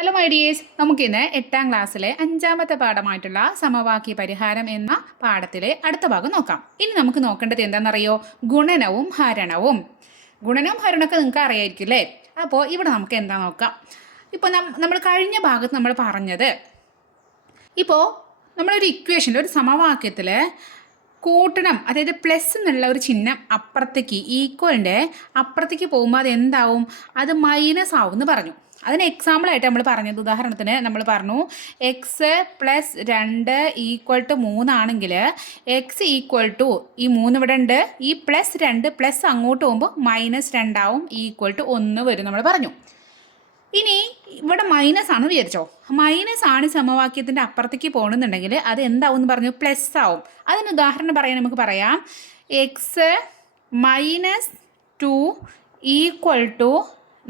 Hello my dears, നമുക്കിന്ന് 8ാം ക്ലാസ്സിലെ 5ാമത്തെ പാഠമായിട്ടുള്ള സമവാക്യ പരിഹാരം എന്ന പാഠത്തിലെ അടുത്ത ഭാഗം നോക്കാം. ഇനി നമുക്ക് നോക്കേണ്ടത് എന്താണെന്നറിയോ? ഗുണനവും ഹരണവും. ഗുണനവും ഹരണമൊക്കെ നിങ്ങൾക്ക് അറിയായിരിക്കും അല്ലേ? അപ്പോൾ ഇവിടെ നമുക്ക് എന്താ നോക്കാം. ഇപ്പോൾ നമ്മൾ കഴിഞ്ഞ ഭാഗത്ത് നമ്മൾ പറഞ്ഞത്, ഇപ്പോൾ നമ്മളൊരു ഇക്വേഷനിൽ ഒരു സമവാക്യത്തിൽ കൂട്ടണം, അതായത് പ്ലസ് എന്നുള്ള ഒരു ചിഹ്നം അപ്പുറത്തേക്ക് ഈക്വലിൻ്റെ അപ്പുറത്തേക്ക് പോകുമ്പോൾ അത് എന്താവും? അത് മൈനസ് ആവും എന്ന് പറഞ്ഞു. അതിന് എക്സാമ്പിളായിട്ട് നമ്മൾ പറഞ്ഞത്, ഉദാഹരണത്തിന് നമ്മൾ പറഞ്ഞു എക്സ് പ്ലസ് 2 ഈക്വൽ ടു 3 ആണെങ്കിൽ എക്സ് ഈക്വൽ ടു ഈ 3 ഇവിടെ ഉണ്ട്, ഈ പ്ലസ് 2 പ്ലസ് അങ്ങോട്ട് പോകുമ്പോൾ -2 ആവും, ഈക്വൽ ടു 1 വരും നമ്മൾ പറഞ്ഞു. ഇനി ഇവിടെ മൈനസ് ആണ് വിചാരിച്ചോ, മൈനസ് ആണ് സമവാക്യത്തിൻ്റെ അപ്പുറത്തേക്ക് പോകണമെന്നുണ്ടെങ്കിൽ അത് എന്താവും എന്ന് പറഞ്ഞു? പ്ലസ് ആവും. അതിന് ഉദാഹരണം പറയാൻ നമുക്ക് പറയാം എക്സ് -2 ഈക്വൽ ടു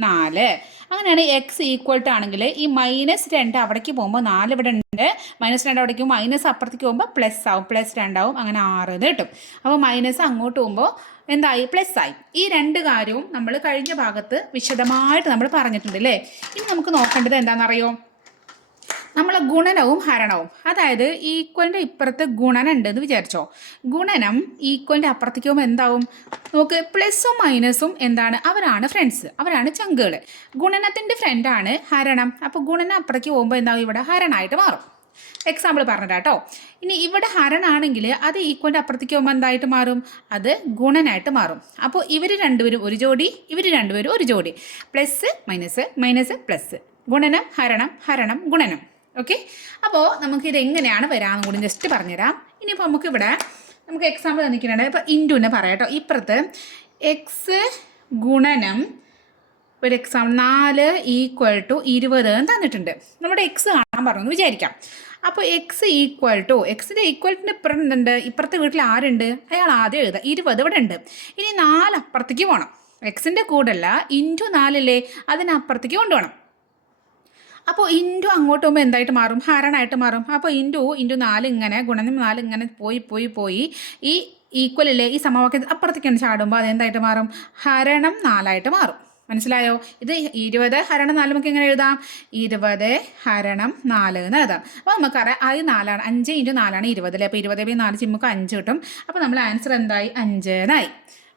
4. അങ്ങനെയാണ് എക്സ് ഈക്വൽ ടു ആണെങ്കിൽ ഈ -2 അവിടേക്ക് പോകുമ്പോൾ 4 ഇവിടെ ഉണ്ട്, -2 അവിടേക്ക് പോകുമ്പോൾ മൈനസ് അപ്പുറത്തേക്ക് പോകുമ്പോൾ പ്ലസ് ആവും, +2 ആവും, അങ്ങനെ 6 കിട്ടും. അപ്പോൾ മൈനസ് അങ്ങോട്ട് പോകുമ്പോൾ എന്തായി? പ്ലസ് ആയി. ഈ രണ്ട് കാര്യവും നമ്മൾ കഴിഞ്ഞ ഭാഗത്ത് വിശദമായിട്ട് നമ്മൾ പറഞ്ഞിട്ടുണ്ട് അല്ലേ? ഇനി നമുക്ക് നോക്കേണ്ടത് എന്താണെന്നറിയോ? നമ്മൾ ഗുണനവും ഹരണവും, അതായത് ഈക്വലിൻ്റെ ഇപ്പുറത്ത് ഗുണനം ഉണ്ടെന്ന് വിചാരിച്ചോ, ഗുണനം ഈക്വലിൻ്റെ അപ്പുറത്തേക്ക് പോകുമ്പോൾ എന്താവും? നോക്ക്, പ്ലസും മൈനസും എന്താണ്? അവരാണ് ഫ്രണ്ട്സ്, അവരാണ് ചങ്കുകൾ. ഗുണനത്തിൻ്റെ ഫ്രണ്ടാണ് ഹരണം. അപ്പോൾ ഗുണനം അപ്പുറത്തേക്ക് പോകുമ്പോൾ എന്താവും? ഇവിടെ ഹരണമായിട്ട് മാറും. എക്സാമ്പിൾ പറഞ്ഞിട്ടോ. ഇനി ഇവിടെ ഹരണാണെങ്കിൽ അത് ഈക്വലിൻ്റെ അപ്പുറത്തേക്ക് പോകുമ്പോൾ എന്തായിട്ട് മാറും? അത് ഗുണനായിട്ട് മാറും. അപ്പോൾ ഇവർ രണ്ടുപേരും ഒരു ജോഡി, ഇവർ രണ്ടുപേരും ഒരു ജോഡി. പ്ലസ് മൈനസ്, മൈനസ് പ്ലസ്, ഗുണനം ഹരണം, ഹരണം ഗുണനം. ഓക്കെ, അപ്പോൾ നമുക്കിത് എങ്ങനെയാണ് വരാമെന്ന് കൂടി ജസ്റ്റ് പറഞ്ഞുതരാം. ഇനിയിപ്പോൾ നമുക്ക് എക്സാമ്പിൾ തന്നിട്ടുണ്ട്. ഇപ്പോൾ ഇൻറ്റുവിനെ പറയാം കേട്ടോ. ഇപ്പുറത്ത് എക്സ് ഗുണനം ഒരു എക്സാമ്പിൾ 4 ഈക്വൽ ടു 20 തന്നിട്ടുണ്ട്. നമ്മുടെ എക്സ് കാണാൻ പറഞ്ഞു വിചാരിക്കാം. അപ്പോൾ എക്സ് ഈക്വൽ ടു, എക്സിൻ്റെ ഈക്വലിൻ്റെ ഇപ്പുറം എന്തുണ്ട്? ഇപ്പുറത്തെ വീട്ടിൽ ആരുണ്ട്? അയാൾ ആദ്യം എഴുതുക. 20 ഇവിടെ ഉണ്ട്. ഇനി 4 അപ്പുറത്തേക്ക് പോകണം. എക്സിൻ്റെ കൂടല്ല, ഇൻറ്റു 4 അല്ലേ, അതിനപ്പുറത്തേക്ക് കൊണ്ടുപോകണം. അപ്പോൾ ഇൻറ്റു അങ്ങോട്ട് പോകുമ്പോൾ എന്തായിട്ട് മാറും? ഹരണമായിട്ട് മാറും. അപ്പോൾ ഇൻറ്റു 4 ഇങ്ങനെ, ഗുണനം 4 ഇങ്ങനെ പോയി ഈ ഈക്വലില്ലേ, ഈ സമവാക്യം അപ്പുറത്തേക്കാണ് ചാടുമ്പോൾ അതെന്തായിട്ട് മാറും? ഹരണം 4 മാറും. മനസ്സിലായോ? ഇത് 20 ഹരണം 4 നമുക്ക് എങ്ങനെ എഴുതാം? 20 ഹരണം 4 എന്ന് എഴുതാം. അപ്പോൾ നമുക്കറിയാം അത് 4 ആണ്, 5 × 4 ആണ് 20 അല്ലേ? അപ്പോൾ 20/4 നമുക്ക് 5 കിട്ടും. അപ്പോൾ നമ്മൾ ആൻസർ എന്തായി? 5 എന്നായി.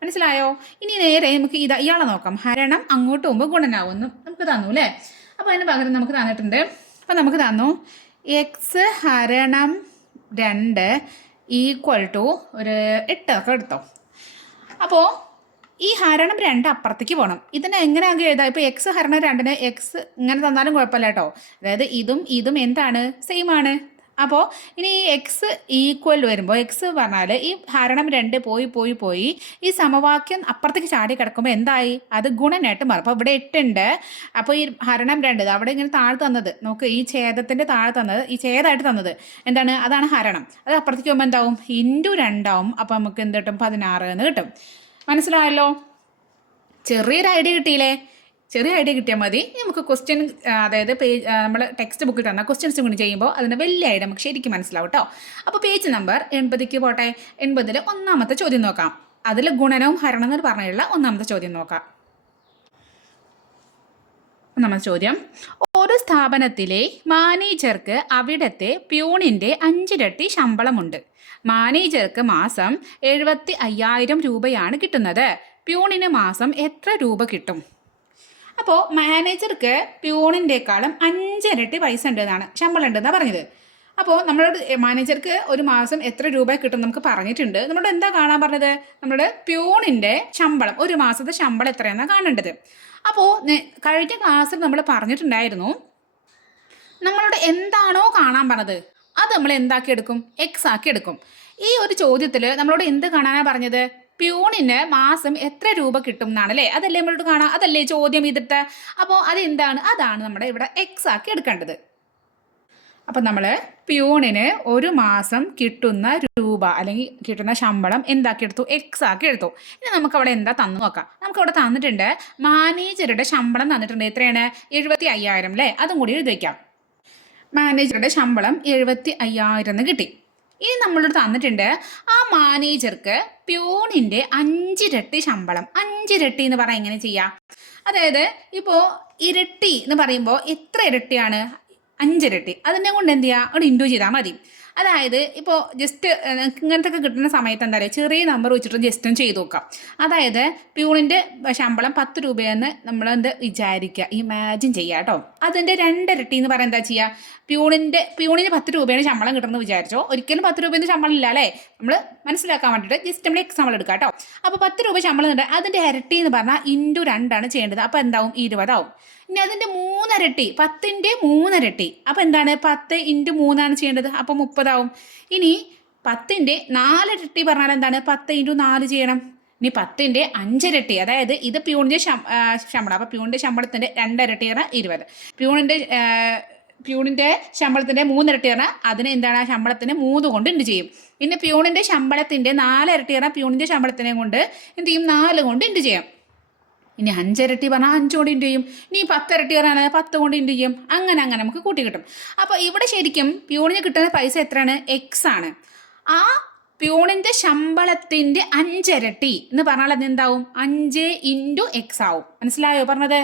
മനസ്സിലായോ? ഇനി നേരെ നമുക്ക് ഇയാളെ നോക്കാം. ഹരണം അങ്ങോട്ട് പോകുമ്പോൾ ഗുണനാവുമെന്ന് നമുക്ക് തന്നു അല്ലേ? അപ്പോൾ അതിന് പകരം നമുക്ക് തന്നിട്ടുണ്ട്. അപ്പോൾ നമുക്ക് തന്നു എക്സ് ഹരണം 2 ഈക്വൽ ടു ഒരു 8 ഒക്കെ എടുത്തോ. അപ്പോൾ ഈ ഹരണം 2 അപ്പുറത്തേക്ക് പോകണം. ഇതിനെ എങ്ങനെയാക്കി എഴുതാം? ഇപ്പോൾ എക്സ് ഹരണം 2ന് എക്സ് ഇങ്ങനെ തന്നാലും കുഴപ്പമില്ല കേട്ടോ. അതായത് ഇതും എന്താണ്? സെയിം ആണ്. അപ്പോൾ ഇനി ഈ എക്സ് ഈക്വൽ വരുമ്പോൾ, എക്സ് പറഞ്ഞാൽ ഈ ഹരണം 2 പോയി ഈ സമവാക്യം അപ്പുറത്തേക്ക് ചാടി കിടക്കുമ്പോൾ എന്തായി? അത് ഗുണനായിട്ട് മാറും. അപ്പോൾ ഇവിടെ 8 ഉണ്ട്. അപ്പോൾ ഈ ഹരണം 2 അവിടെ ഇങ്ങനെ താഴെ തന്നത് നോക്ക്, ഈ ഛേദത്തിൻ്റെ താഴെ തന്നത്, ഈ ഛേദമായിട്ട് തന്നത് എന്താണ്? അതാണ് ഹരണം. അത് അപ്പുറത്തേക്ക് പോകുമ്പോൾ എന്താവും? ഇൻറ്റു 2 ആവും. അപ്പോൾ നമുക്ക് എന്ത് കിട്ടും? 16 എന്ന് കിട്ടും. മനസ്സിലായല്ലോ? ചെറിയൊരു ഐഡിയ കിട്ടിയില്ലേ? ചെറിയ ഐഡിയ കിട്ടിയാൽ മതി. നമുക്ക് ക്വസ്റ്റ്യൻ, അതായത് നമ്മൾ ടെക്സ്റ്റ് ബുക്കിൽ തന്ന ക്വസ്റ്റ്യൻസ് കൂടി ചെയ്യുമ്പോൾ അതിന് വലിയ ഐഡിയ നമുക്ക് ശരിക്കും മനസ്സിലാവും കേട്ടോ. അപ്പോൾ പേജ് നമ്പർ 80ക്ക് പോട്ടെ. 80-ൽ 1ാമത്തെ ചോദ്യം നോക്കാം. അതിൽ ഗുണനവും ഹരണം എന്ന് പറഞ്ഞുള്ള 1ാമത്തെ ചോദ്യം നോക്കാം. 1ാമത്തെ ചോദ്യം, ഒരു സ്ഥാപനത്തിലെ മാനേജർക്ക് അവിടുത്തെ പ്യൂണിൻ്റെ 5 ഇരട്ടി ശമ്പളമുണ്ട്. മാനേജർക്ക് മാസം 75,000 രൂപയാണ് കിട്ടുന്നത്. പ്യൂണിന് മാസം എത്ര രൂപ കിട്ടും? അപ്പോൾ മാനേജർക്ക് പ്യൂണിൻ്റെക്കാളും 5 ഇരട്ടി പൈസ ഉണ്ടെന്നാണ്, ശമ്പളം ഉണ്ടെന്നാണ് പറഞ്ഞത്. അപ്പോൾ നമ്മളോട് മാനേജർക്ക് ഒരു മാസം എത്ര രൂപ കിട്ടും നമുക്ക് പറഞ്ഞിട്ടുണ്ട്. നമ്മളോട് എന്താ കാണാൻ പറഞ്ഞത്? നമ്മുടെ പ്യൂണിൻ്റെ ശമ്പളം, ഒരു മാസത്തെ ശമ്പളം എത്രയാണെന്നാണ് കാണേണ്ടത്. അപ്പോൾ കഴിഞ്ഞ ക്ലാസ്സിൽ നമ്മൾ പറഞ്ഞിട്ടുണ്ടായിരുന്നു, നമ്മളോട് എന്താണോ കാണാൻ പറഞ്ഞത് അത് നമ്മൾ എന്താക്കി എടുക്കും? എക്സ് ആക്കി എടുക്കും. ഈ ഒരു ചോദ്യത്തിൽ നമ്മളോട് എന്ത് കാണാനാണ് പറഞ്ഞത്? പ്യൂണിന് മാസം എത്ര രൂപ കിട്ടും എന്നാണ് അല്ലേ? അതല്ലേ നമ്മളോട് കാണാം, അതല്ലേ ചോദ്യം ഇതിട്ട്. അപ്പോൾ അതെന്താണ്? അതാണ് നമ്മുടെ ഇവിടെ എക്സ് ആക്കി എടുക്കേണ്ടത്. അപ്പം നമ്മൾ പ്യൂണിന് ഒരു മാസം കിട്ടുന്ന രൂപ അല്ലെങ്കിൽ കിട്ടുന്ന ശമ്പളം എന്താക്കി എടുത്തു? എക്സ് ആക്കി എടുത്തു. ഇനി നമുക്കവിടെ എന്താ തന്നു നോക്കാം. നമുക്കവിടെ തന്നിട്ടുണ്ട് മാനേജറുടെ ശമ്പളം തന്നിട്ടുണ്ട്. എത്രയാണ്? 75,000 അല്ലേ? അതും കൂടി എഴുതി വയ്ക്കാം. മാനേജറുടെ ശമ്പളം 75,000 എന്ന് കിട്ടി. ഇനി നമ്മളോട് തന്നിട്ടുണ്ട് ആ മാനേജർക്ക് പ്യൂണിൻ്റെ 5 ഇരട്ടി ശമ്പളം. 5 ഇരട്ടി എന്ന് പറയാൻ എങ്ങനെ ചെയ്യാം? അതായത് ഇപ്പോൾ ഇരട്ടി എന്ന് പറയുമ്പോൾ എത്ര ഇരട്ടിയാണ്? 5 ഇരട്ടി. അതിനെ കൊണ്ട് എന്ത് ചെയ്യുക? അവിടെ ഇൻറ്റു ചെയ്താൽ മതി. അതായത് ഇപ്പോൾ ജസ്റ്റ് ഇങ്ങനത്തെ ഒക്കെ കിട്ടുന്ന സമയത്ത് എന്താ പറയുക, ചെറിയ നമ്പർ വെച്ചിട്ട് ജസ്റ്റ് ഒന്ന് ചെയ്ത് നോക്കാം. അതായത് പ്യൂണിൻ്റെ ശമ്പളം 10 രൂപയെന്ന് നമ്മളെന്ത് വിചാരിക്കുക, ഇമാജിൻ ചെയ്യുക കേട്ടോ. അതിൻ്റെ 2 ഇരട്ടി എന്ന് പറയാൻ എന്താ ചെയ്യുക? പ്യൂണിന് 10 രൂപയാണ് ശമ്പളം കിട്ടുന്നത് വിചാരിച്ചോ. ഒരിക്കലും 10 രൂപേൻ്റെ ശമ്പളം ഇല്ല അല്ലേ? നമ്മൾ മനസ്സിലാക്കാൻ വേണ്ടിയിട്ട് ജസ്റ്റ് നമ്മൾ എക്സാമ്പിൾ എടുക്കാം കേട്ടോ. അപ്പോൾ 10 രൂപ ശമ്പളം ഉണ്ട്, അതിൻ്റെ ഇരട്ടി എന്ന് പറഞ്ഞാൽ ഇൻറ്റു 2 ചെയ്യേണ്ടത്. അപ്പോൾ എന്താവും? 20 ആവും. ഇനി അതിൻ്റെ 3 ഇരട്ടി, 10ൻ്റെ 3 ഇരട്ടി. അപ്പോൾ എന്താണ്? 10 ഇൻറ്റു 3 ചെയ്യേണ്ടത്. അപ്പോൾ 30 ആവും. ഇനി 10ൻ്റെ 4 ഇരട്ടി പറഞ്ഞാൽ എന്താണ്? 10 ഇൻറ്റു 4 ചെയ്യണം. ഇനി 10ൻ്റെ 5 ഇരട്ടി, അതായത് ഇത് പ്യൂണിൻ്റെ ശമ്പളം. അപ്പോൾ പ്യൂണിൻ്റെ ശമ്പളത്തിൻ്റെ 2 ഇരട്ടി പറഞ്ഞാൽ 20. പ്യൂണിൻ്റെ ശമ്പളത്തിൻ്റെ 3 ഇരട്ടി പറഞ്ഞാൽ അതിന് എന്താണ്? ശമ്പളത്തിന് 3 കൊണ്ട് ഇൻറ്റു ചെയ്യും. പിന്നെ പ്യൂണിൻ്റെ ശമ്പളത്തിൻ്റെ 4 ഇരട്ടി പറഞ്ഞാൽ പ്യൂണിൻ്റെ ശമ്പളത്തിനെ കൊണ്ട് എന്ത് ചെയ്യും? 4 കൊണ്ട് ഇൻറ്റു ചെയ്യാം. ഇനി 5 ഇരട്ടി പറഞ്ഞാൽ 5 കൊണ്ട് ഇൻറ്റു ചെയ്യും. ഇനി 10 ഇരട്ടി പറഞ്ഞാൽ 10 കൊണ്ട് ഇൻറ്റു ചെയ്യും. അങ്ങനെ നമുക്ക് കൂട്ടി കിട്ടും. അപ്പോൾ ഇവിടെ ശരിക്കും പ്യൂണിന് കിട്ടുന്ന പൈസ എത്രയാണ്? എക്സ് ആണ്. ആ പ്യൂണിൻ്റെ ശമ്പളത്തിൻ്റെ 5 ഇരട്ടി എന്ന് പറഞ്ഞാൽ അതെന്താവും? 5 ഇൻറ്റു എക്സ് ആവും. മനസ്സിലായോ പറഞ്ഞത്?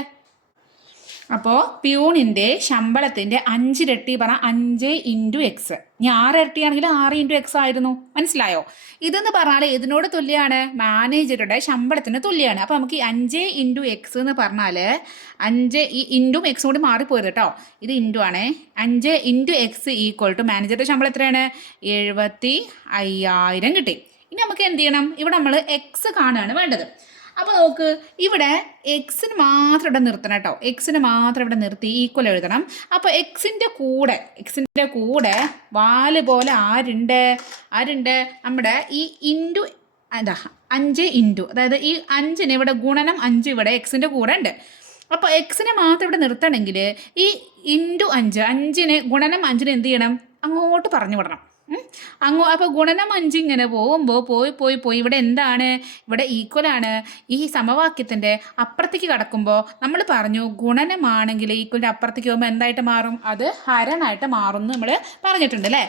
അപ്പോൾ പ്യൂണിൻ്റെ ശമ്പളത്തിൻ്റെ 5 ഇരട്ടി പറഞ്ഞാൽ 5 ഇൻറ്റു എക്സ്. ഇനി 6 ഇരട്ടിയാണെങ്കിൽ 6 ഇൻറ്റു എക്സ് ആയിരുന്നു. മനസ്സിലായോ? ഇതെന്ന് പറഞ്ഞാൽ ഇതിനോട് തുല്യമാണ്, മാനേജറുടെ ശമ്പളത്തിന് തുല്യമാണ്. അപ്പോൾ നമുക്ക് ഈ 5 ഇൻറ്റു എക്സ് എന്ന് പറഞ്ഞാൽ 5 ഈ ഇൻറ്റും എക്സും കൂടി മാറിപ്പോയത് കേട്ടോ. ഇത് ഇൻറ്റു ആണേ. 5 ഇൻറ്റു എക്സ് ഈക്വൽ ടു മാനേജറുടെ ശമ്പളം എത്രയാണ്? 75,000 കിട്ടി. ഇനി നമുക്ക് എന്ത് ചെയ്യണം? ഇവിടെ നമ്മൾ എക്സ് കാണുകയാണ് വേണ്ടത്. അപ്പോൾ നോക്ക്, ഇവിടെ എക്സിന് മാത്രം ഇവിടെ നിർത്തണം കേട്ടോ. എക്സിന് മാത്രം ഇവിടെ നിർത്തി ഈക്വൽ എഴുതണം. അപ്പോൾ എക്സിൻ്റെ കൂടെ വാല് പോലെ ആരുണ്ട്? നമ്മുടെ ഈ ഇൻറ്റു എന്താ 5 ഇൻറ്റു, അതായത് ഈ 5ന് ഇവിടെ ഗുണനം 5 ഇവിടെ എക്സിൻ്റെ കൂടെ ഉണ്ട്. അപ്പോൾ എക്സിനെ മാത്രം ഇവിടെ നിർത്തണമെങ്കിൽ ഈ ഇൻറ്റു 5ന് ഗുണനം 5ന് എന്ത് ചെയ്യണം? അങ്ങോട്ട് പറഞ്ഞു വിടണം. അപ്പോൾ ഗുണനം 5 ഇങ്ങനെ പോകുമ്പോൾ പോയി ഇവിടെ എന്താണ്? ഇവിടെ ഈക്വലാണ്. ഈ സമവാക്യത്തിൻ്റെ അപ്പുറത്തേക്ക് കടക്കുമ്പോൾ നമ്മൾ പറഞ്ഞു ഗുണനമാണെങ്കിൽ ഈക്വലിൻ്റെ അപ്പുറത്തേക്ക് പോകുമ്പോൾ എന്തായിട്ട് മാറും? അത് ഹരണമായിട്ട് മാറും എന്ന് നമ്മൾ പറഞ്ഞിട്ടുണ്ട് അല്ലേ?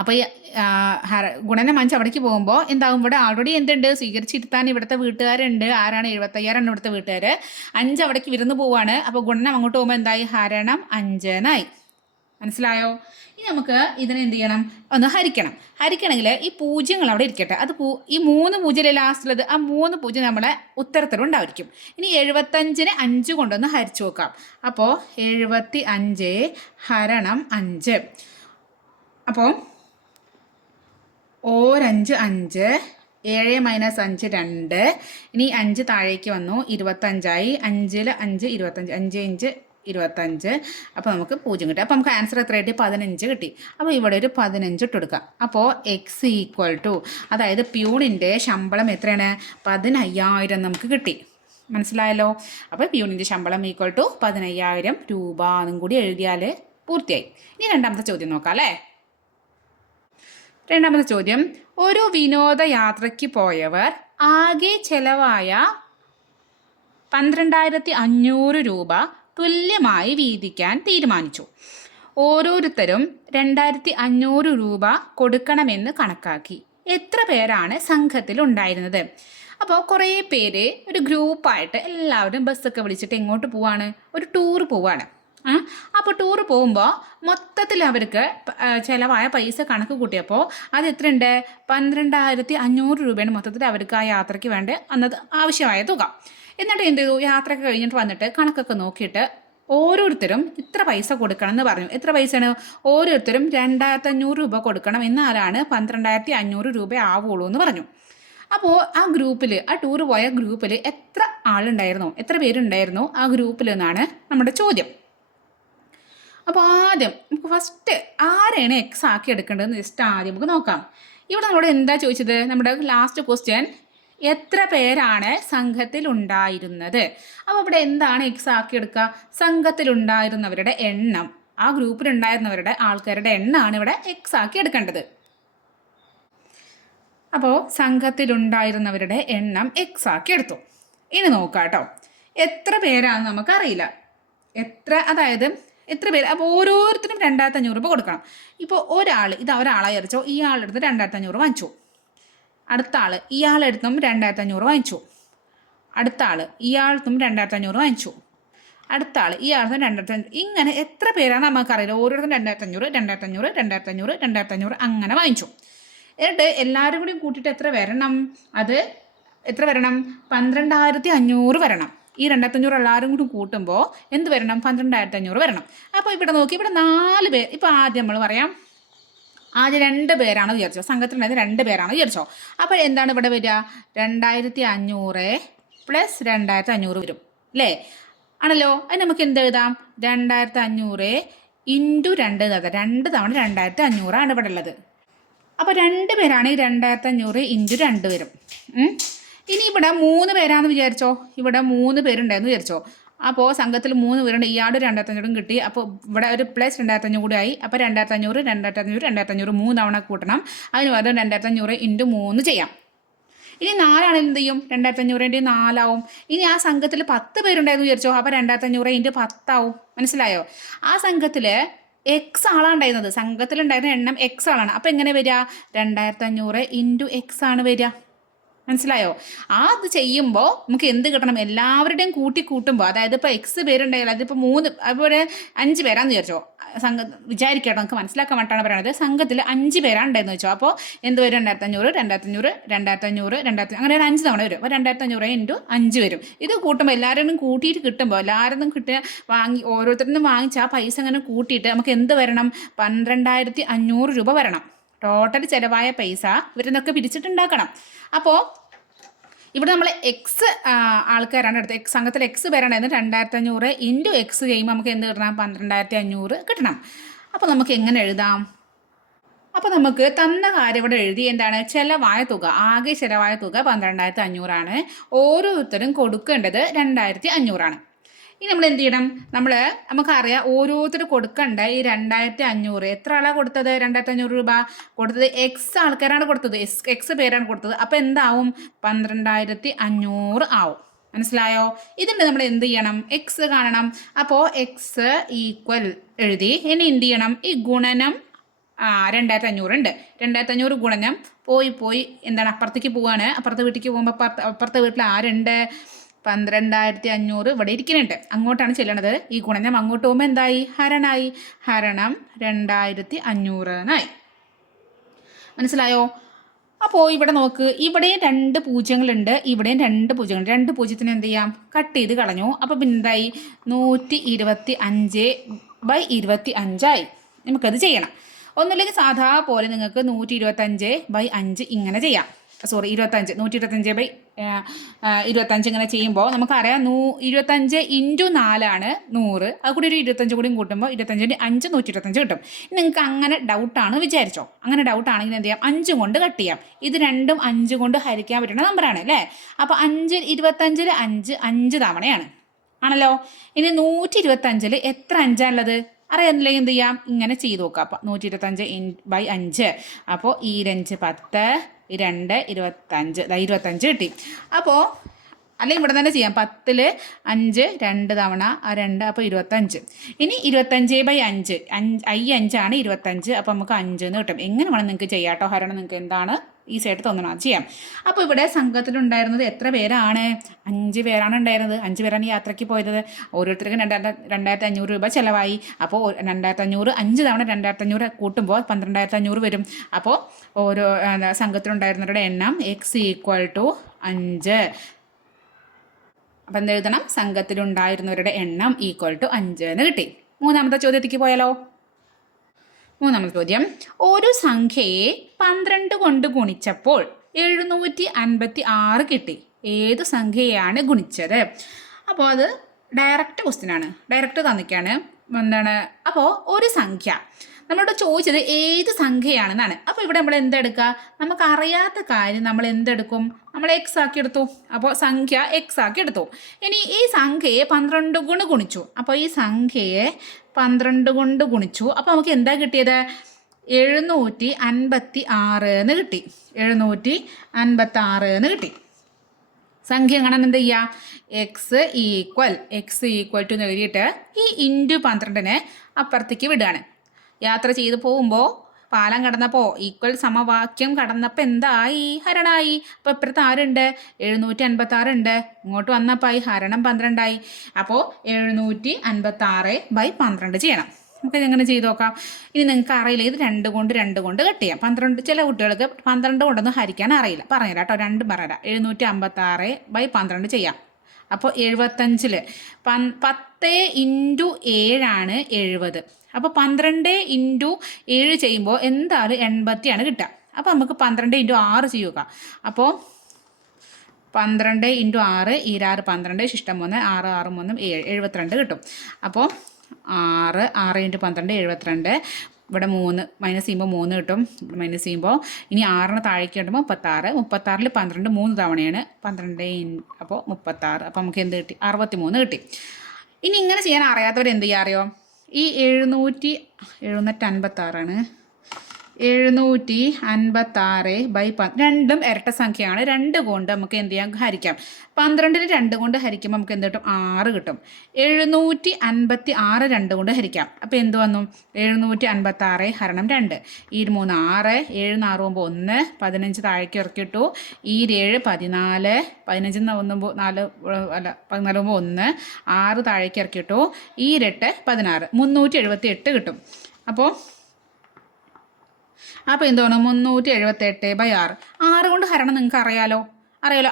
അപ്പോൾ ഈ ഗുണനം 5 അവിടേക്ക് പോകുമ്പോൾ എന്താകും? ഇവിടെ ആൾറെഡി എന്തുണ്ട്? സ്വീകരിച്ചിരുത്താൻ ഇവിടുത്തെ വീട്ടുകാരുണ്ട്. ആരാണ്? 75,000 ഇവിടുത്തെ വീട്ടുകാർ. 5 അവിടേക്ക് വിരുന്ന് പോവാണ്. അപ്പോൾ ഗുണനം അങ്ങോട്ട് പോകുമ്പോൾ എന്തായി? ഹരണം 5 എന്നായി. മനസ്സിലായോ? ഇനി നമുക്ക് ഇതിനെ എന്ത് ചെയ്യണം? ഒന്ന് ഹരിക്കണമെങ്കിൽ ഈ പൂജ്യങ്ങൾ അവിടെ ഇരിക്കട്ടെ. അത് ഈ 3 പൂജ്യം ലാസ്റ്റിലുള്ളത്, ആ 3 പൂജ്യം നമ്മളെ ഉത്തരത്തിലുണ്ടായിരിക്കും. ഇനി 75നെ 5 കൊണ്ടൊന്ന് ഹരിച്ചു നോക്കാം. അപ്പോൾ 75 ഹരണം 5. അപ്പോൾ 5 5, 7 - 5 2. ഇനി 5 താഴേക്ക് വന്നു, 25ആയി. 5ൽ 5 25, 5 25. അപ്പോൾ നമുക്ക് 0 കിട്ടി. അപ്പോൾ നമുക്ക് ആൻസർ എത്ര കിട്ടി? 15 കിട്ടി. അപ്പോൾ ഇവിടെ ഒരു 15 ഇട്ട് കൊടുക്കാം. അപ്പോൾ എക്സ് ഈക്വൽ ടു, അതായത് പ്യൂണിൻ്റെ ശമ്പളം എത്രയാണ്? 15,000 നമുക്ക് കിട്ടി. മനസ്സിലായല്ലോ? അപ്പോൾ പ്യൂണിൻ്റെ ശമ്പളം ഈക്വൽ ടു 15,000 രൂപ എന്നും കൂടി എഴുതിയാൽ പൂർത്തിയായി. ഇനി രണ്ടാമത്തെ ചോദ്യം നോക്കാം അല്ലേ? രണ്ടാമത്തെ ചോദ്യം, ഒരു വിനോദയാത്രയ്ക്ക് പോയവർ ആകെ ചെലവായ 12,500 രൂപ തുല്യമായി വീതിക്കാൻ തീരുമാനിച്ചു. ഓരോരുത്തരും 2,500 രൂപ കൊടുക്കണമെന്ന് കണക്കാക്കി. എത്ര പേരാണ് സംഘത്തിൽ ഉണ്ടായിരുന്നത്? അപ്പോൾ കുറേ പേര് ഒരു ഗ്രൂപ്പായിട്ട് എല്ലാവരും ബസ്സൊക്കെ വിളിച്ചിട്ട് എങ്ങോട്ട് പോവാണ്? ഒരു ടൂർ പോവാണ്. അപ്പോൾ ടൂർ പോകുമ്പോൾ മൊത്തത്തിൽ അവർക്ക് ചിലവായ പൈസ കണക്ക് കൂട്ടിയപ്പോൾ അത് എത്രയുണ്ട്? 12,500 രൂപയാണ് മൊത്തത്തിൽ അവർക്ക് ആ യാത്രയ്ക്ക് വേണ്ടി അന്നത് ആവശ്യമായ തുക. എന്നിട്ട് എന്ത് ചെയ്തു? യാത്രയൊക്കെ കഴിഞ്ഞിട്ട് വന്നിട്ട് കണക്കൊക്കെ നോക്കിയിട്ട് ഓരോരുത്തരും ഇത്ര പൈസ കൊടുക്കണം എന്ന് പറഞ്ഞു. എത്ര പൈസയാണ്? ഓരോരുത്തരും 2,500 രൂപ കൊടുക്കണം, എന്നാലാണ് 12,500 രൂപ ആവുള്ളൂ എന്ന് പറഞ്ഞു. അപ്പോൾ ആ ഗ്രൂപ്പിൽ, ആ ടൂർ പോയ ഗ്രൂപ്പിൽ എത്ര ആളുണ്ടായിരുന്നു? എത്ര പേരുണ്ടായിരുന്നു ആ ഗ്രൂപ്പിൽ എന്നാണ് നമ്മുടെ ചോദ്യം. അപ്പോൾ ആദ്യം നമുക്ക് ഫസ്റ്റ് ആരെയാണ് എക്സ് ആക്കി എടുക്കേണ്ടതെന്ന് ജസ്റ്റ് ആദ്യം നമുക്ക് നോക്കാം. ഇവിടെ നമ്മളോട് എന്താ ചോദിച്ചത്? നമ്മുടെ ലാസ്റ്റ് ക്വസ്റ്റ്യൻ, എത്ര പേരാണ് സംഘത്തിൽ ഉണ്ടായിരുന്നത്? അപ്പോൾ ഇവിടെ എന്താണ് എക്സ് ആക്കി എടുക്കുക? സംഘത്തിലുണ്ടായിരുന്നവരുടെ എണ്ണം, ആ ഗ്രൂപ്പിലുണ്ടായിരുന്നവരുടെ ആൾക്കാരുടെ എണ്ണമാണ് ഇവിടെ എക്സ് ആക്കി എടുക്കേണ്ടത്. അപ്പോൾ സംഘത്തിലുണ്ടായിരുന്നവരുടെ എണ്ണം എക്സ് ആക്കി എടുത്തു. ഇനി നോക്കാം കേട്ടോ, എത്ര പേരാണെന്ന് നമുക്കറിയില്ല. അതായത് എത്ര പേര്? അപ്പോൾ ഓരോരുത്തരും 2,500 രൂപ കൊടുക്കണം. ഇപ്പോൾ ഒരാളായി വിചാരിച്ചോ, ഇയാളെടുത്ത് 2,500 വാങ്ങിച്ചു. അടുത്ത ആൾ ഇയാളെടുത്തും 2,500 വാങ്ങിച്ചു. അടുത്ത ആൾ ഇയാൾക്കും 2500 വാങ്ങിച്ചു. അടുത്ത ആൾ ഇയാൾക്കും 2500. ഇങ്ങനെ എത്ര പേരാണ് നമുക്കറിയില്ല. ഓരോരുത്തരും 2500 അങ്ങനെ വാങ്ങിച്ചു. എന്നിട്ട് എല്ലാവരും കൂടി കൂട്ടിയിട്ട് എത്ര വരണം? അത് എത്ര വരണം? 12,500 വരണം. ഈ 2,500 എല്ലാവരും കൂടി കൂട്ടുമ്പോൾ എന്ത് വരണം? 12,500 വരണം. അപ്പോൾ ഇവിടെ നോക്കി, ഇവിടെ 4 പേർ. ഇപ്പോൾ ആദ്യം നമ്മൾ പറയാം, ആദ്യം 2 പേരാണ് വിചാരിച്ചോ, സംഘത്തിലുണ്ടായത് 2 പേരാണ് വിചാരിച്ചോ. അപ്പോൾ എന്താണ് ഇവിടെ വരിക? 2,500 പ്ലസ് 2,500 വരും അല്ലേ? ആണല്ലോ. അത് നമുക്ക് എന്ത് എഴുതാം? 2,500 ഇൻറ്റു 2 എഴുതാം. 2 തവണ 2,500 ആണ് ഇവിടെ ഉള്ളത്. അപ്പോൾ 2 പേരാണെങ്കിൽ 2,500 ഇൻറ്റു 2 വരും. ഇനി ഇവിടെ 3 പേരാണെന്ന് വിചാരിച്ചോ. ഇവിടെ 3 പേരുണ്ടായിരുന്നു വിചാരിച്ചോ. അപ്പോൾ സംഘത്തിൽ 3 പേരുണ്ട്. ഇയാളുടെ 2,500 കിട്ടി. അപ്പോൾ ഇവിടെ ഒരു പ്ലസ് 2,500 കൂടി ആയി. അപ്പോൾ 2,500 3 തവണ കൂട്ടണം. അതിന് പകരം 2,500 ഇൻറ്റു 3 ചെയ്യാം. ഇനി 4 ആണെങ്കിൽ എന്ത് ചെയ്യും? 2,500 4 ആവും. ഇനി ആ സംഘത്തിൽ 10 പേരുണ്ടായിരുന്നു വിചാരിച്ചോ. അപ്പോൾ 2,500 ഇൻറ്റു 10 ആവും. മനസ്സിലായോ? ആ സംഘത്തിൽ എക്സ് ആളാണ് ഉണ്ടായിരുന്നത്. സംഘത്തിലുണ്ടായിരുന്ന എണ്ണം എക്സ് ആളാണ്. അപ്പോൾ എങ്ങനെ വരിക? 2,500 ഇൻറ്റു എക്സ് ആണ് വരിക. മനസ്സിലായോ? അത് ചെയ്യുമ്പോൾ നമുക്ക് എന്ത് കിട്ടണം? എല്ലാവരുടെയും കൂട്ടുമ്പോൾ, അതായത് ഇപ്പോൾ എക്സ് പേരുണ്ടായാലും അതിപ്പോൾ 3 അതുപോലെ 5 പേരാന്ന് വിചാരിച്ചോ. വിചാരിക്കട്ടോ, നമുക്ക് മനസ്സിലാക്കാൻ വേണ്ടിയിട്ടാണ് പറയുന്നത്. സംഘത്തിൽ 5 പേരാണ് ഉണ്ടായിരുന്നു വെച്ചോ. അപ്പോൾ എന്ത് വരും? 2,500 അങ്ങനെ ഒരു 5 തവണ വരും. അപ്പോൾ 2,500 ഇൻറ്റു 5 വരും. ഇത് കൂട്ടുമ്പോൾ എല്ലാവരും കൂട്ടിയിട്ട് കിട്ടുമ്പോൾ എല്ലാവരും ഓരോരുത്തരും വാങ്ങിച്ച ആ പൈസ അങ്ങനെ കൂട്ടിയിട്ട് നമുക്ക് എന്ത് വരണം? 12,500 രൂപ വരണം. ടോട്ടൽ ചിലവായ പൈസ ഇവരിന്നൊക്കെ പിരിച്ചിട്ടുണ്ടാക്കണം. അപ്പോൾ ഇവിടെ നമ്മൾ എക്സ് ആൾക്കാരാണ് എടുത്തത്. സംഘത്തിൽ എക്സ് പേരാണ്ടായിരുന്നു. 2,500 ഇൻറ്റു എക്സ് ചെയ്യുമ്പോൾ നമുക്ക് എന്ത് കിട്ടണം? 12,500 കിട്ടണം. അപ്പോൾ നമുക്ക് എങ്ങനെ എഴുതാം? അപ്പോൾ നമുക്ക് തന്ന കാര്യം ഇവിടെ എഴുതി. എന്താണ്? ചിലവായ തുക, ആകെ ചിലവായ തുക 12,500 ആണ്. ഓരോരുത്തരും കൊടുക്കേണ്ടത് 2,500 ആണ്. ഇനി നമ്മൾ എന്ത് ചെയ്യണം? നമുക്കറിയാം ഓരോരുത്തർ കൊടുക്കണ്ട ഈ 2,500. എത്ര ആളാണ് കൊടുത്തത്? 2,500 രൂപ കൊടുത്തത് എക്സ് ആൾക്കാരാണ് കൊടുത്തത്. എക്സ് പേരാണ് കൊടുത്തത്. അപ്പോൾ എന്താവും? 12,500 ആവും. മനസ്സിലായോ? ഇതിൻ്റെ നമ്മൾ എന്ത് ചെയ്യണം? എക്സ് കാണണം. അപ്പോൾ എക്സ് ഈക്വൽ എഴുതി. ഇനി എന്ത് ചെയ്യണം? ഈ ഗുണനം 2,500 ഉണ്ട്. 2,500 ഗുണനം പോയി എന്താണ്? അപ്പുറത്തേക്ക് പോവാണ്. അപ്പുറത്തെ വീട്ടിലേക്ക് പോകുമ്പോൾ അപ്പുറത്തെ വീട്ടിൽ ആരുണ്ട്? 12,500 ഇവിടെ ഇരിക്കുന്നുണ്ട്. അങ്ങോട്ടാണ് ചെല്ലണത്. ഈ ഗുണനം അങ്ങോട്ട് പോകുമ്പോൾ എന്തായി? ഹരണായി. ഹരണം 2,500 എന്നായി. മനസ്സിലായോ? അപ്പോൾ ഇവിടെ നോക്ക്, ഇവിടെയും 2 പൂജ്യങ്ങളുണ്ട്, ഇവിടെയും 2 പൂജ്യങ്ങളുണ്ട്. 2 പൂജ്യത്തിന് എന്ത് ചെയ്യാം? കട്ട് ചെയ്ത് കളഞ്ഞു. അപ്പോൾ പിന്നെ എന്തായി? 125/25 ആയി. നമുക്കത് ചെയ്യണം. ഒന്നുമില്ലെങ്കിൽ സാധാ പോലെ നിങ്ങൾക്ക് 125/5 ഇങ്ങനെ ചെയ്യാം. 125/25 ഇങ്ങനെ ചെയ്യുമ്പോൾ നമുക്കറിയാം 25 ഇൻറ്റു 4 ആണ് 100. അത് കൂടി ഒരു 25 കൂടി കൂട്ടുമ്പോൾ 25 5 125 കിട്ടും. നിങ്ങൾക്ക് അങ്ങനെ ഡൗട്ടാണ് വിചാരിച്ചോ. അങ്ങനെ ഡൗട്ടാണെങ്കിൽ എന്ത് ചെയ്യാം? 5 കൊണ്ട് കട്ട് ചെയ്യാം. ഇത് രണ്ടും 5 കൊണ്ട് ഹരിക്കാൻ പറ്റുന്ന നമ്പറാണ് അല്ലേ? അപ്പോൾ 25 5 തവണയാണ് ആണല്ലോ. ഇനി 125 എത്ര 5ആണുള്ളത് അറിയാനില്ലേ? എന്ത് ചെയ്യാം? ഇങ്ങനെ ചെയ്ത് നോക്കാം. അപ്പോൾ 125/5. അപ്പോൾ 5 10, 2 25, 25 കിട്ടി. അപ്പോൾ അല്ലെങ്കിൽ ഇവിടെ തന്നെ ചെയ്യാം. 10ൽ 5 2 തവണ 2, അപ്പോൾ 25. ഇനി 25/5 5 ആണ് 25. അപ്പോൾ നമുക്ക് 5 എന്ന് കിട്ടും. എങ്ങനെ വേണം നിങ്ങൾക്ക് ചെയ്യാം കേട്ടോ. ഹരണം നിങ്ങൾക്ക് എന്താണ് ഈസിയായിട്ട് തോന്നണം അത് ചെയ്യാം. അപ്പോൾ ഇവിടെ സംഘത്തിലുണ്ടായിരുന്നത് എത്ര പേരാണ്? 5 പേരാണ് ഉണ്ടായിരുന്നത്. 5 പേരാണ് യാത്രയ്ക്ക് പോയത്. ഓരോരുത്തർക്കും 2,500 രൂപ ചിലവായി. അപ്പോൾ 2,500 5 തവണ 2,500 കൂട്ടുമ്പോൾ 12,500 വരും. അപ്പോൾ ഓരോ സംഘത്തിലുണ്ടായിരുന്നവരുടെ എണ്ണം x = 5. അപ്പം എന്തെഴുതണം? സംഘത്തിലുണ്ടായിരുന്നവരുടെ എണ്ണം = 5 എന്ന് കിട്ടി. മൂന്നാമത്തെ ചോദ്യത്തിലേക്ക് പോയാലോ? മൂന്നാമത്തെ ചോദ്യം, ഒരു സംഖ്യയെ 12 കൊണ്ട് ഗുണിച്ചപ്പോൾ 756 കിട്ടി. ഏത് സംഖ്യയാണ് ഗുണിച്ചത്? അപ്പോൾ അത് ഡയറക്റ്റ് ക്വസ്റ്റ്യൻ ആണ്. ഡയറക്റ്റ് തന്നിക്കാണ്. എന്താണ്? അപ്പോൾ ഒരു സംഖ്യ നമ്മളോട് ചോദിച്ചത് ഏത് സംഖ്യയാണെന്നാണ്. അപ്പോൾ ഇവിടെ നമ്മൾ എന്തെടുക്കുക? നമുക്കറിയാത്ത കാര്യം നമ്മൾ എന്തെടുക്കും? നമ്മൾ എക്സ് ആക്കി എടുത്തു. അപ്പോൾ സംഖ്യ എക്സ് ആക്കി എടുത്തു. ഇനി ഈ സംഖ്യയെ 12 കൊണ്ട് ഗുണിച്ചു. അപ്പോൾ ഈ സംഖ്യയെ 12 കൊണ്ട് ഗുണിച്ചു. അപ്പോൾ നമുക്ക് എന്താ കിട്ടിയത്? 756 എന്ന് കിട്ടി. 756 എന്ന് കിട്ടി. സംഖ്യ കാണാൻ എന്ത് ചെയ്യുക? എക്സ് ഈക്വൽ ടു എന്ന് എഴുതിയിട്ട് ഈ ഇൻറ്റു 12 അപ്പുറത്തേക്ക് വിടുകയാണ്. യാത്ര ചെയ്ത് പോകുമ്പോൾ പാലം കടന്നപ്പോൾ ഈക്വൽ സമവാക്യം കടന്നപ്പോൾ എന്തായി? ഹരണമായി. അപ്പോൾ ഇപ്പുറത്ത് ആരുണ്ട്? 756 ഉണ്ട്. ഇങ്ങോട്ട് വന്നപ്പോൾ ആയി ഹരണം 12 ആയി. അപ്പോൾ 756/12 ചെയ്യണം. നമുക്ക് എങ്ങനെ ചെയ്ത് നോക്കാം. ഇനി നിങ്ങൾക്ക് അറിയില്ല, ഇത് 2 കൊണ്ട് കട്ട് ചെയ്യാം. 12 ചില കുട്ടികൾക്ക് 12 കൊണ്ടൊന്നും ഹരിക്കാൻ അറിയില്ല. പറഞ്ഞുതരാം കേട്ടോ, 2 പറഞ്ഞുതരാം. 756/12 ചെയ്യാം. അപ്പോൾ 75 10 × 7 ആണ് 70. അപ്പോൾ 12 × 7 ചെയ്യുമ്പോൾ എന്തായാലും 80 ആണ് കിട്ടുക. അപ്പോൾ നമുക്ക് 12 × 6 ചെയ്യുക. അപ്പോൾ 12 × 6 6 12 ശിഷ്ടം 3 6 6 3 7 72 കിട്ടും. അപ്പോൾ 6 × 12 72. ഇവിടെ 3 മൈനസ് ചെയ്യുമ്പോൾ 3 കിട്ടും. ഇവിടെ മൈനസ് ചെയ്യുമ്പോൾ ഇനി 6 താഴേക്ക് കിട്ടുമ്പോൾ 36. 36ൽ 12 3 തവണയാണ് 12. അപ്പോൾ 36. അപ്പോൾ നമുക്ക് എന്ത് കിട്ടി? 63 കിട്ടി. ഇനി ഇങ്ങനെ ചെയ്യാൻ അറിയാത്തവർ എന്ത് ചെയ്യുക അറിയോ? ഈ 756 756/12 രണ്ടും ഇരട്ട സംഖ്യയാണ്. 2 കൊണ്ട് നമുക്ക് എന്ത് ചെയ്യാം? ഹരിക്കാം. 12ന് 2 കൊണ്ട് ഹരിക്കുമ്പോൾ നമുക്ക് എന്ത് കിട്ടും? 6 കിട്ടും. 756 2 കൊണ്ട് ഹരിക്കാം. അപ്പോൾ എന്ത് വന്നു? 756 × 2. ഈ 3 6 7 6 1 15 താഴേക്ക് ഇറക്കിയിട്ടു. ഈ 7 14 15 4 അല്ല 14 1 6 താഴേക്ക് ഇറക്കിയിട്ടു. ഈ 8 16 378 കിട്ടും. അപ്പോൾ എന്താണ്? 378/6. 6 കൊണ്ട് ഹരണം നിങ്ങൾക്ക് അറിയാലോ.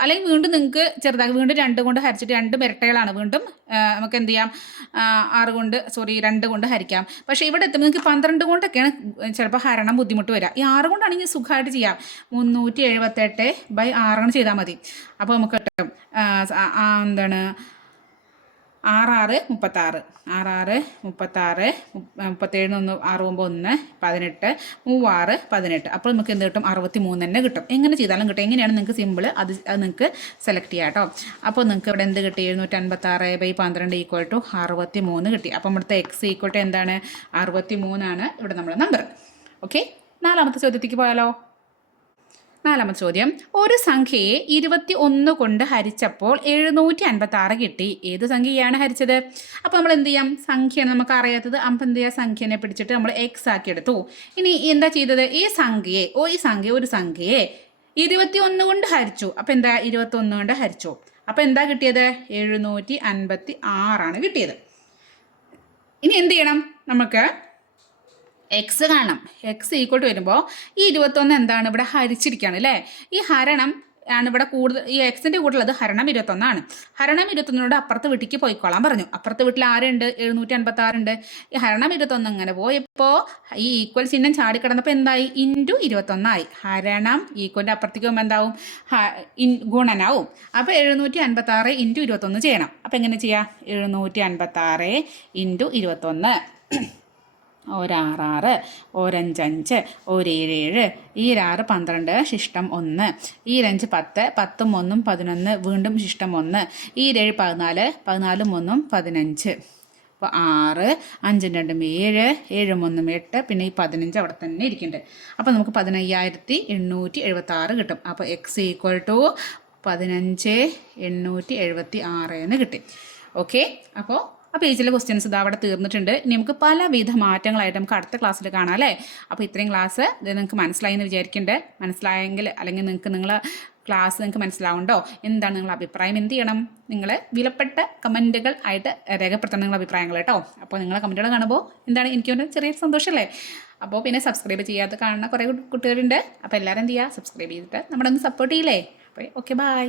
അല്ലെങ്കിൽ വീണ്ടും നിങ്ങൾക്ക് ചെറുതാക്കി വീണ്ടും 2 കൊണ്ട് ഹരിച്ചിട്ട് 2 ഇരട്ടകളാണ്. വീണ്ടും നമുക്ക് എന്ത് ചെയ്യാം? 2 കൊണ്ട് ഹരിക്കാം. പക്ഷേ ഇവിടെ എത്തുമ്പോൾ നിങ്ങൾക്ക് 12 കൊണ്ടൊക്കെയാണ് ചിലപ്പോൾ ഹരണം ബുദ്ധിമുട്ട് വരിക. ഈ 6 കൊണ്ടാണെങ്കിൽ സുഖമായിട്ട് ചെയ്യാം. 378/6 ചെയ്താൽ മതി. അപ്പോൾ നമുക്ക് കിട്ടും എന്താണ്? 6 6 36 6 6 36 37 1 6 9 1 18 3 6 18. അപ്പോൾ നമുക്ക് എന്ത് കിട്ടും? 63 തന്നെ കിട്ടും. എങ്ങനെ ചെയ്താലും കിട്ടും. എങ്ങനെയാണ് നിങ്ങൾക്ക് സിമ്പിൾ അത് നിങ്ങൾക്ക് സെലക്ട് ചെയ്യാം കേട്ടോ. അപ്പോൾ നിങ്ങൾക്ക് ഇവിടെ എന്ത് കിട്ടി? 756/12 = 63 കിട്ടി. അപ്പോൾ ഇവിടുത്തെ x = എന്താണ്? 63 ആണ് ഇവിടെ നമ്മുടെ നമ്പർ. ഓക്കെ, 4ാമത്തെ ചോദ്യത്തേക്ക് പോയാലോ. 4ാമത്തെ ചോദ്യം. ഒരു സംഖ്യയെ 21 കൊണ്ട് ഹരിച്ചപ്പോൾ 756 കിട്ടി. ഏത് സംഖ്യയാണ് ഹരിച്ചത്? അപ്പോൾ നമ്മൾ എന്ത് ചെയ്യാം? സംഖ്യയാണ് നമുക്ക് അറിയാത്തത്. അപ്പം എന്ത് ചെയ്യുക? സംഖ്യനെ പിടിച്ചിട്ട് നമ്മൾ x ആക്കി എടുത്തു. ഇനി എന്താ ചെയ്തത്? ഈ ഒരു സംഖ്യയെ 21 കൊണ്ട് ഹരിച്ചു. അപ്പോൾ എന്താ? 21 കൊണ്ട് ഹരിച്ചു. അപ്പോൾ എന്താ കിട്ടിയത്? 756 ആണ് കിട്ടിയത്. ഇനി എന്ത് ചെയ്യണം? നമുക്ക് x കാണണം. x = വരുമ്പോൾ ഈ 21 എന്താണ്? ഇവിടെ ഹരിച്ചിരിക്കുകയാണ് അല്ലേ? ഈ ഹരണം ആണ് ഇവിടെ കൂടുതൽ. ഈ എക്സിൻ്റെ കൂടെയുള്ളത് ഹരണം 21 ആണ്. ഹരണം 21 അപ്പുറത്ത് വീട്ടിലേക്ക് പോയിക്കോളാൻ പറഞ്ഞു. അപ്പുറത്ത് വീട്ടിൽ ആരുണ്ട്? 756 ഉണ്ട്. ഈ ഹരണം 21 ഇങ്ങനെ പോയപ്പോൾ ഈ ഈക്വൽ ചിഹ്നം ചാടിക്കിടന്നപ്പോൾ എന്തായി? × 21 ആയി. ഹരണം ഈക്വലിൻ്റെ അപ്പുറത്തേക്ക് പോകുമ്പോൾ എന്താവും? ഗുണനാവും. അപ്പോൾ 756 × 21 ചെയ്യണം. അപ്പോൾ എങ്ങനെ ചെയ്യാം? 756 × 21. 1 6 6, 1 5 5, 1 7 7, ഈ 6 12 ശിഷ്ടം 1, ഈ 5 10, 10 1 11, വീണ്ടും ശിഷ്ടം 1, ഈ 7 14, 14 1 15. അപ്പോൾ 6 5 2 7, 7 1 8, പിന്നെ ഈ 15 അവിടെ തന്നെ ഇരിക്കുന്നുണ്ട്. അപ്പോൾ നമുക്ക് 15876 കിട്ടും. അപ്പോൾ x = 15876 എന്ന് കിട്ടി. ഓക്കെ, അപ്പോൾ ആ പേജിലെ ക്വസ്റ്റ്യൻസ് ഇതാ അവിടെ തീർന്നിട്ടുണ്ട്. ഇനി നമുക്ക് പലവിധ മാറ്റങ്ങളായിട്ട് നമുക്ക് അടുത്ത ക്ലാസ്സിൽ കാണാം അല്ലേ. അപ്പോൾ ഇത്രയും ക്ലാസ് ഇത് നിങ്ങൾക്ക് മനസ്സിലായി എന്ന് വിചാരിക്കുന്നുണ്ട്. മനസ്സിലായെങ്കിൽ അല്ലെങ്കിൽ നിങ്ങളെ ക്ലാസ് നിങ്ങൾക്ക് മനസ്സിലാവുണ്ടോ? എന്താണ് നിങ്ങളുടെ അഭിപ്രായം? എന്ത് ചെയ്യണം? നിങ്ങൾ വിലപ്പെട്ട കമൻറ്റുകൾ ആയിട്ട് രേഖപ്പെടുത്തണം നിങ്ങളുടെ അഭിപ്രായങ്ങൾ കേട്ടോ. അപ്പോൾ നിങ്ങളെ കമൻറ്റുകൾ കാണുമ്പോൾ എന്താണ് എനിക്കൊരു ചെറിയൊരു സന്തോഷമല്ലേ. അപ്പോൾ പിന്നെ സബ്സ്ക്രൈബ് ചെയ്യാതെ കാണുന്ന കുറേ കുട്ടികളുണ്ട്. അപ്പോൾ എല്ലാവരും എന്ത് ചെയ്യുക? സബ്സ്ക്രൈബ് ചെയ്തിട്ട് നമ്മുടെ ഒന്ന് സപ്പോർട്ട് ചെയ്യില്ലേ. അപ്പോൾ ഓക്കെ, ബൈ.